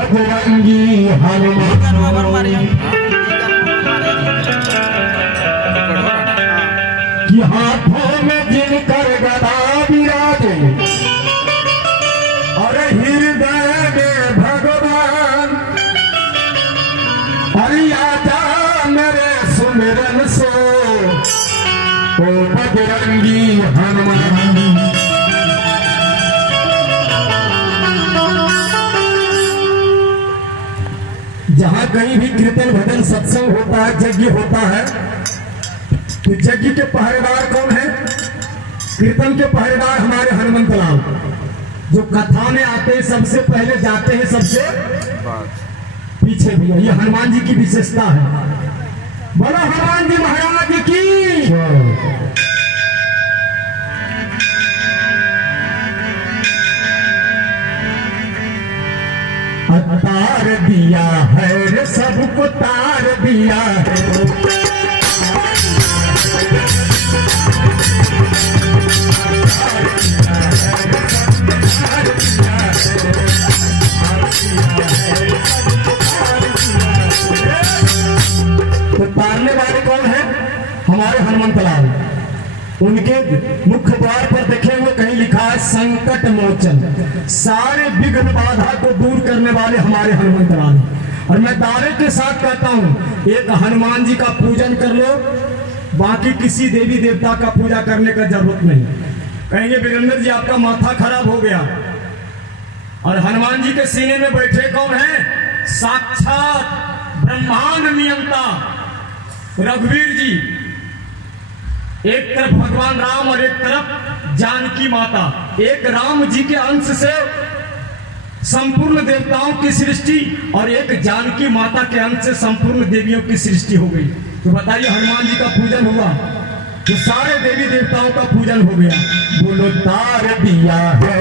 बजरंगी हनुमान कि हाथों में जिनकर गदा विराजे और हृदय में भगवान अरे आजा मेरे सुमिरन से ओ बजरंगी हनुमान। जहां कहीं भी कीर्तन भजन सत्संग होता है, यज्ञ होता है, तो यज्ञ के पहरेदार कौन है? कीर्तन के पहरेदार हमारे हनुमंत लाल, जो कथा में आते हैं सबसे पहले, जाते हैं सबसे पीछे भी। ये हनुमान जी की विशेषता है। बोलो हनुमान जी महाराज की। तार दिया है रे सबको तार दिया है, तो तारने वाले कौन है? हमारे हनुमंत लाल। उनके मुख्य द्वार पर देखेंगे कहीं लिखा है संकट मोचन, सारे विघ्न बाधा को दूर करने वाले हमारे हनुमंत लाल। और मैं दावे के साथ कहता हूं, एक हनुमान जी का पूजन कर लो, बाकी किसी देवी देवता का पूजा करने का जरूरत नहीं। कहेंगे वीरेंद्र जी आपका माथा खराब हो गया। और हनुमान जी के सीने में बैठे कौन है? साक्षात ब्रह्मांड नियंता रघुवीर जी। एक तरफ भगवान राम और एक तरफ जानकी माता। एक राम जी के अंश से संपूर्ण देवताओं की सृष्टि और एक जानकी माता के अंश से संपूर्ण देवियों की सृष्टि हो गई। तो बताइए हनुमान जी का पूजन हुआ तो सारे देवी देवताओं का पूजन हो गया। बोलो तार दिया है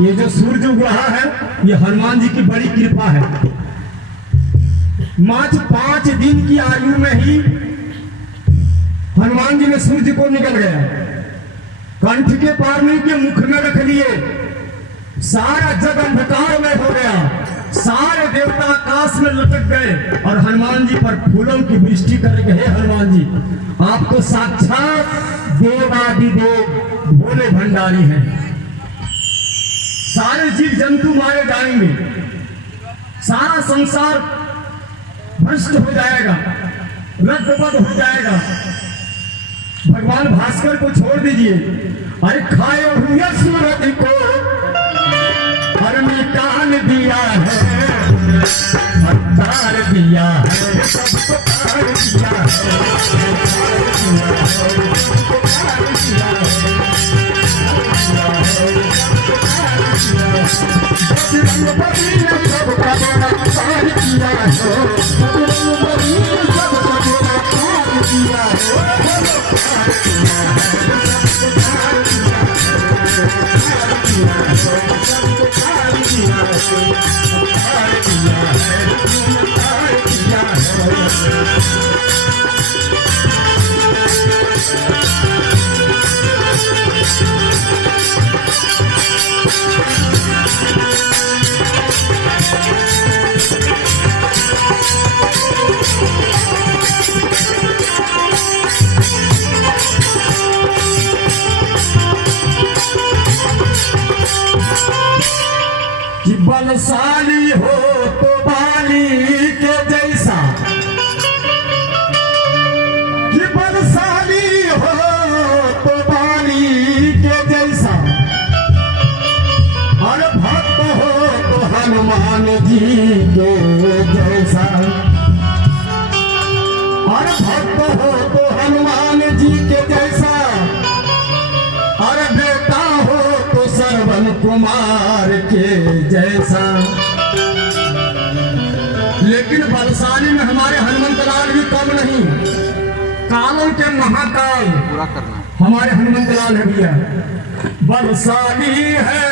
ये जो सूरज उग रहा है ये हनुमान जी की बड़ी कृपा है। मात्र 5 दिन की आयु में ही हनुमान जी ने सूर्य को निकल गया, कंठ के पारनी के मुख में रख लिए, सारा जग अंधकार में हो गया, सारे देवता आकाश में लटक गए और हनुमान जी पर फूलों की वृष्टि करके, हे हनुमान जी आप तो साक्षात देवादिदेव भोले भंडारी हैं, सारे जीव जंतु मारे जाएंगे, सारा संसार भ्रष्ट हो जाएगा, रद्दबद हो जाएगा। भगवान भास्कर को छोड़ दीजिए, अरे खाए हुए सूरज को हर मिटान दिया है, तार दिया है, सबको तार दिया है, बजरंग बली ने सबका बड़ा तार किया है, बजरंग बली ने सबका बड़ा तार किया कि बलशाली हो तो बाली के जैसा, कि बलशाली हो तो बाली के जैसा, और भक्त हो तो हनुमान जी के जैसा, और भक्त हो तो हनुमान जी के जैसा, और बेटा हो तो श्रवण कुमार के जैसा। लेकिन बलशाली में हमारे हनुमंतलाल भी कम नहीं, कालों के महाकाल पूरा करना हमारे हनुमंतलाल है भैया। बलशाली है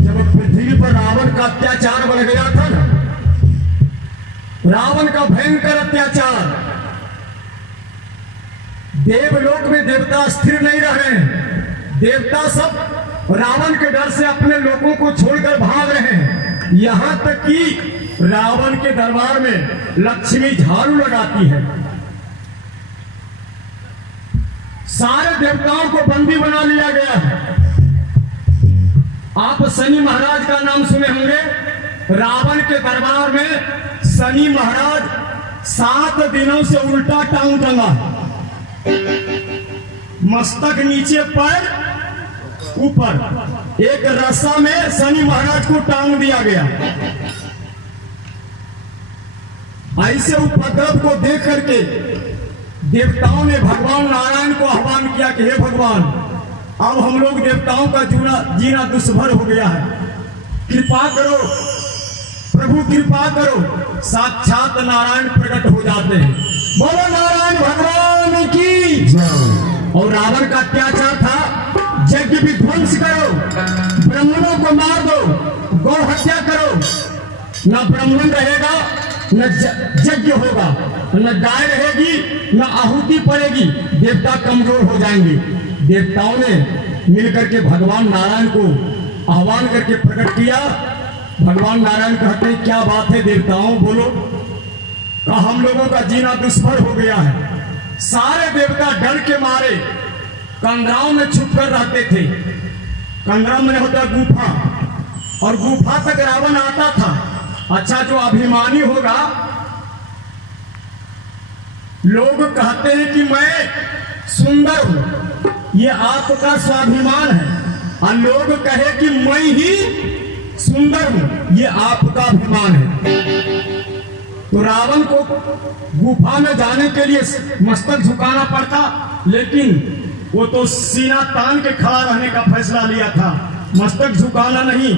जब पृथ्वी पर रावण का अत्याचार बढ़ गया था ना, रावण का भयंकर अत्याचार, देवलोक में देवता स्थिर नहीं रहे, देवता सब रावण के डर से अपने लोगों को छोड़कर भाग रहे हैं। यहां तक कि रावण के दरबार में लक्ष्मी झाड़ू लगाती है। सारे देवताओं को बंदी बना लिया गया है। आप शनि महाराज का नाम सुने होंगे। रावण के दरबार में शनि महाराज 7 दिनों से उल्टा टांग टंगा, मस्तक नीचे पर ऊपर, एक रस्सा में शनि महाराज को टांग दिया गया। ऐसे उपद्रव को देख करके देवताओं ने भगवान नारायण को आह्वान किया कि हे भगवान, अब हम लोग देवताओं का जीना दुष्भर हो गया है, कृपा करो प्रभु, कृपा करो। साक्षात नारायण प्रकट हो जाते हैं। बोलो नारायण भगवान की। और रावण का अत्याचार था, यज्ञ विध्वंस करो, ब्राह्मणों को मार दो, गौ हत्या करो, न ब्राह्मण रहेगा न यज्ञ होगा, न गाय रहेगी न आहुति पड़ेगी, देवता कमजोर हो जाएंगे। देवताओं ने मिलकर के भगवान नारायण को आह्वान करके प्रकट किया। भगवान नारायण कहते क्या बात है देवताओं, बोलो। कहा हम लोगों का जीना दुष्भर हो गया है। सारे देवता डर के मारे कंदराओं में छुप कर रहते थे। कंदरा में होता गुफा, और गुफा तक रावण आता था। अच्छा, जो अभिमानी होगा, लोग कहते हैं कि मैं सुंदर हूं, ये आपका स्वाभिमान है, और लोग कहे कि मैं ही सुंदर हूं, ये आपका अभिमान है। तो रावण को गुफा में जाने के लिए मस्तक झुकाना पड़ता, लेकिन वो तो सीना तान के खड़ा रहने का फैसला लिया था, मस्तक झुकाना नहीं।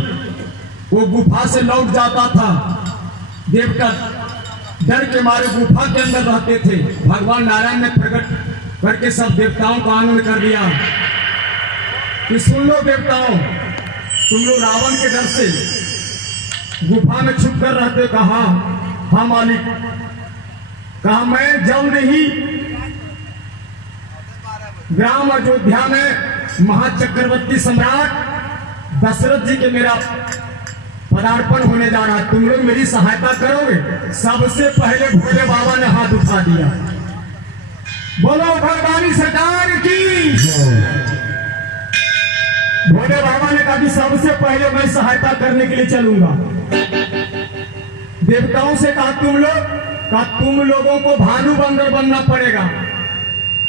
वो गुफा से लौट जाता था। देवता डर के मारे गुफा के अंदर रहते थे। भगवान नारायण ने प्रकट करके सब देवताओं को आनंद कर दिया कि सुन लो देवताओं, तुम लोग रावण के डर से गुफा में छुप कर रहते। कहा हाँ मालिक, कहा मैं जल्द ही ग्राम अयोध्या में महाचक्रवर्ती सम्राट दशरथ जी के मेरा पदार्पण होने जा रहा है। तुम लोग मेरी सहायता करोगे। सबसे पहले भोले बाबा ने हाथ उठा दिया। बोलो भगवानी सरकार की। भोले बाबा ने कहा कि सबसे पहले मैं सहायता करने के लिए चलूंगा। देवताओं से कहा तुम लोगों को भालू बंदर बनना पड़ेगा।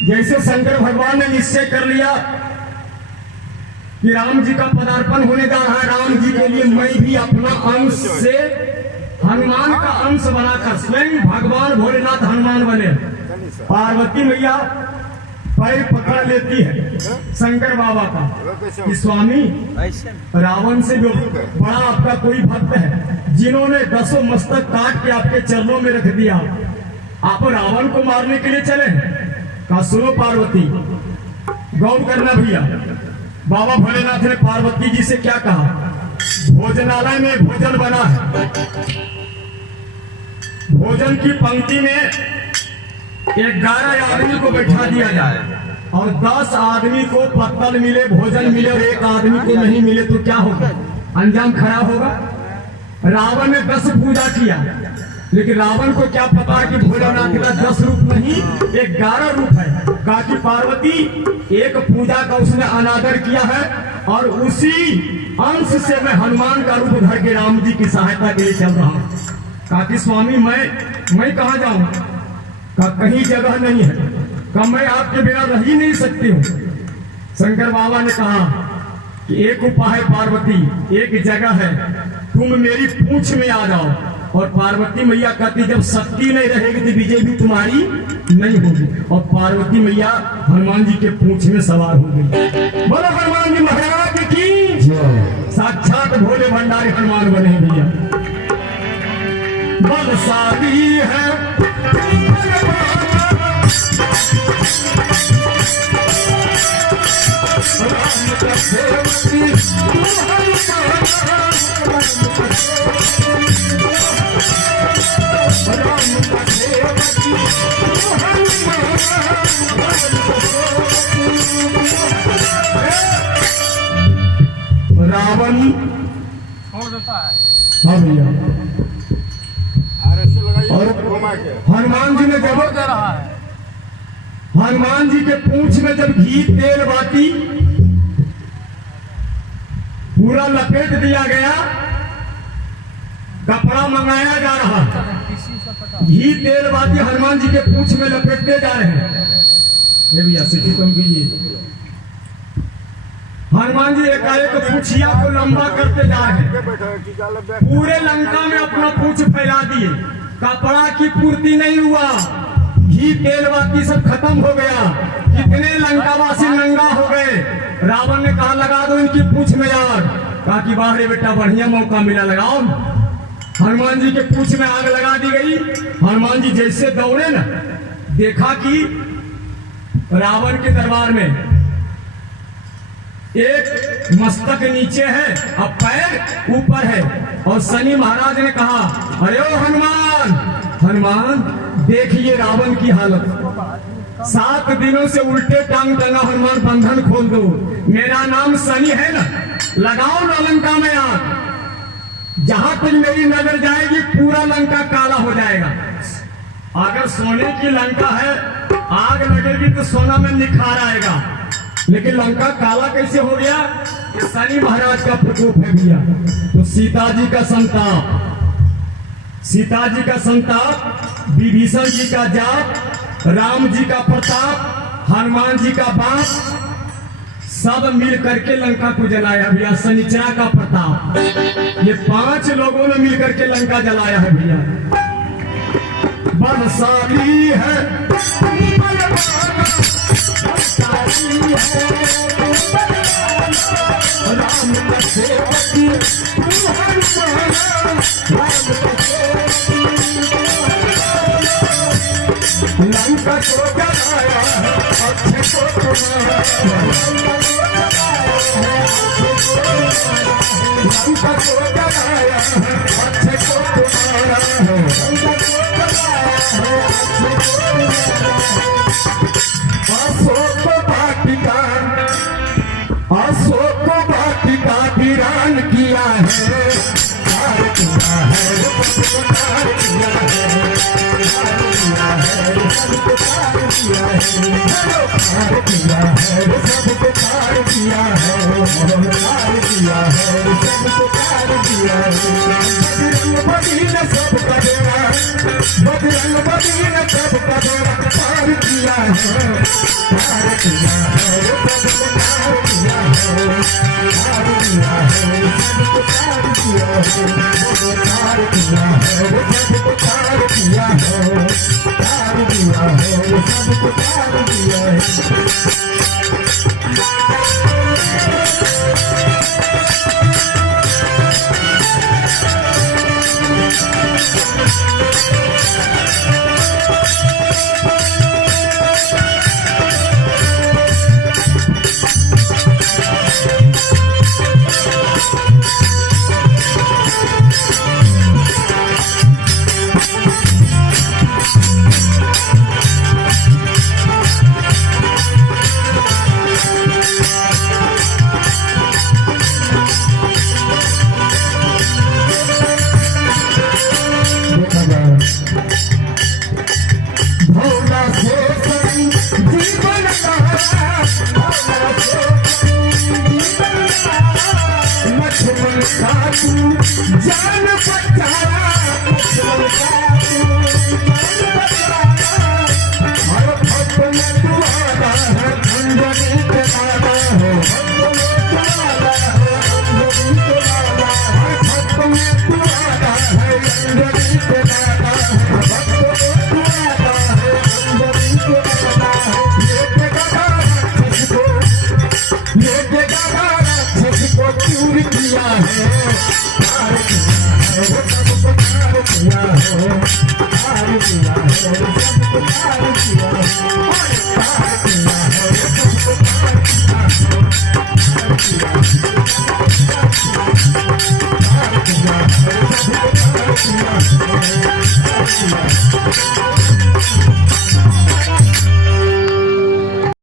जैसे शंकर भगवान ने निश्चय कर लिया कि राम जी का पदार्पण होने जा रहा है, राम जी के लिए मैं भी अपना अंश से हनुमान का अंश बनाकर स्वयं भगवान भोलेनाथ हनुमान बने। पार्वती मैया पैर पकड़ लेती है शंकर बाबा का कि स्वामी, रावण से जो बड़ा आपका कोई भक्त है जिन्होंने 10 मस्तक काट के आपके चरणों में रख दिया, आप रावण को मारने के लिए चले। कहा सुनो पार्वती, गौर करना भैया। बाबा भोलेनाथ ने पार्वती जी से क्या कहा? भोजनालय में भोजन बना है, भोजन की पंक्ति में 11 आदमी को बैठा दिया जाए और 10 आदमी को पत्तल मिले, भोजन मिले और 1 आदमी को नहीं मिले तो क्या होगा? अंजाम खराब होगा। रावण ने 10 पूजा किया, लेकिन रावण को क्या पता कि भोलेनाथ का 10 रूप नहीं 11 रूप है। कहा कि पार्वती, एक पूजा का उसने अनादर किया है और उसी अंश से मैं हनुमान का रूप धर के राम जी की सहायता के लिए चल रहा हूँ। कहा कि स्वामी मैं कहाँ जाऊं? कहा कहीं जगह नहीं है। कहा मैं आपके बिना रह ही नहीं सकती हूँ। शंकर बाबा ने कहा कि एक उपाय है पार्वती, एक जगह है, तुम मेरी पूंछ में आ जाओ। और पार्वती मैया कहती जब शक्ति नहीं रहेगी तो विजय भी तुम्हारी नहीं होगी। और पार्वती मैया हनुमान जी के पूंछ में सवार हो गई। बोलो हनुमान जी महाराज की। साक्षात भोले भंडारी हनुमान बने भैया। बलशाली है रावण छोड़ देता है। हाँ भैया, और हनुमान जी ने जब हनुमान जी के पूंछ में जब घी तेल बाती पूरा लपेट दिया गया, कपड़ा मंगाया जा रहा, घी तेल बाती हनुमान जी के पूंछ में लपेटते जा रहे हैं। ये भैया सिटी कम कीजिए। हनुमान जी एकाएक पूछिया को लंबा करते जा रहे हैं। पूरे लंका में अपना पूंछ फैला दिए, कपड़ा की पूर्ति नहीं हुआ, घी तेल बाती सब खत्म हो गया, कितने लंकावासी नंगा हो गए। रावण ने कहा लगा दो इनकी पूंछ में आग। कहा कि बाहर बेटा बढ़िया मौका मिला, लगाओ। हनुमान जी के पूंछ में आग लगा दी गई। हनुमान जी जैसे दौड़े ना, देखा कि रावण के दरबार में एक मस्तक नीचे है और पैर ऊपर है। और शनि महाराज ने कहा अरे ओ हनुमान, हनुमान देखिए रावण की हालत, 7 दिनों से उल्टे टांग टंगा। हनुमान बंधन खोल दो, मेरा नाम शनि है ना, लगाओ ना लंका में आग। जहां तक मेरी नजर जाएगी पूरा लंका काला हो जाएगा। अगर सोने की लंका है, आग लगेगी तो सोना में निखार आएगा, लेकिन लंका काला कैसे हो गया? ये शनि महाराज का प्रकोप है भैया। तो सीता जी का संताप, सीता जी का संताप, विभीषण जी का जाप, राम जी का प्रताप, हनुमान जी का बाप, सब मिल करके लंका को जलाया भैया। शनिचरा का प्रताप, ये 5 लोगों ने मिलकर के लंका जलाया है भैया। बलशाली है राम का सेवकी, लंका को जलाया अच्छे को लंका को जलाया अच्छे को अशोक अशोक वाटिका वीरान किया है, प्यार किया है, सबको प्यार किया है, प्यार किया है, सबको प्यार किया है, प्यार किया है, सबको प्यार किया है, प्यार किया है, सबको प्यार किया है। बजरंग बली ने सबका देवा, बजरंग बली ने सबका देवा प्यार किया है, प्यार किया है, सबको प्यार किया है, प्यार किया है, सबको प्यार किया है, प्यार किया है, सबको प्यार किया है, प्यार किया है, सबको प्यार किया है। जान बचाया हर भक्त में तुम्हारा है, अंजनी के दादा हो, हर भक्त में तुम्हारा है, अंजनी के दादा है, भक्त में तुम्हारा है, अंजनी के दादा है। ये गदा राक्षस को चूर किया है, प्यार किया है, सबको प्यार किया है, प्यार किया है, सबको प्यार किया है, प्यार किया है, सबको प्यार किया है, प्यार किया है, सबको प्यार किया है, प्यार किया है, सबको प्यार किया है, प्यार किया है।